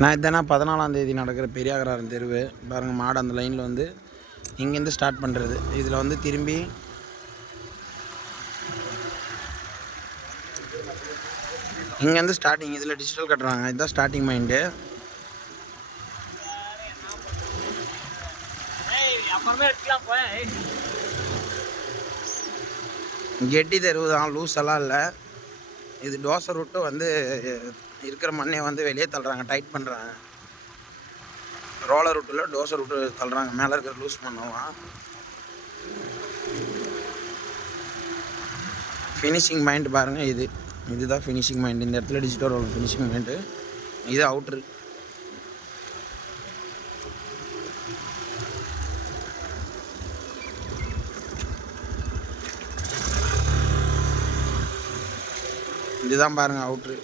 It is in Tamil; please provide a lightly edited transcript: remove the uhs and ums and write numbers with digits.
நான் இதானா 14ஆம் தேதி நடக்கிற பெரியாகராரன் தெருவு பாருங்கள். மாடு அந்த லைனில் வந்து இங்கேருந்து ஸ்டார்ட் பண்ணுறது. இதில் வந்து திரும்பி இங்கேருந்து ஸ்டார்டிங். இதில் டிஜிட்டல் கட்டுறாங்க. இதுதான் ஸ்டார்டிங் மைண்டு. கெட்டி தெருவு தான், லூஸ் எல்லாம் இல்லை. இது டோசர் விட்டு வந்து இருக்கிற மண்ணை வந்து வெளியே தள்ளுறாங்க, டைட் பண்ணுறாங்க. ரோலர் விட்டுல டோசர் விட்டு தள்ளுறாங்க, மேலே இருக்கிற லூஸ் பண்ணலாம். ஃபினிஷிங் மைண்ட் பாருங்கள். இதுதான் ஃபினிஷிங் மைண்ட். இந்த இடத்துல டிஜிட்டல் ரோலர் ஃபினிஷிங் மைண்டு. இது அவுட்ரு. இதுதான் பாருங்கள் அவுட்ரு.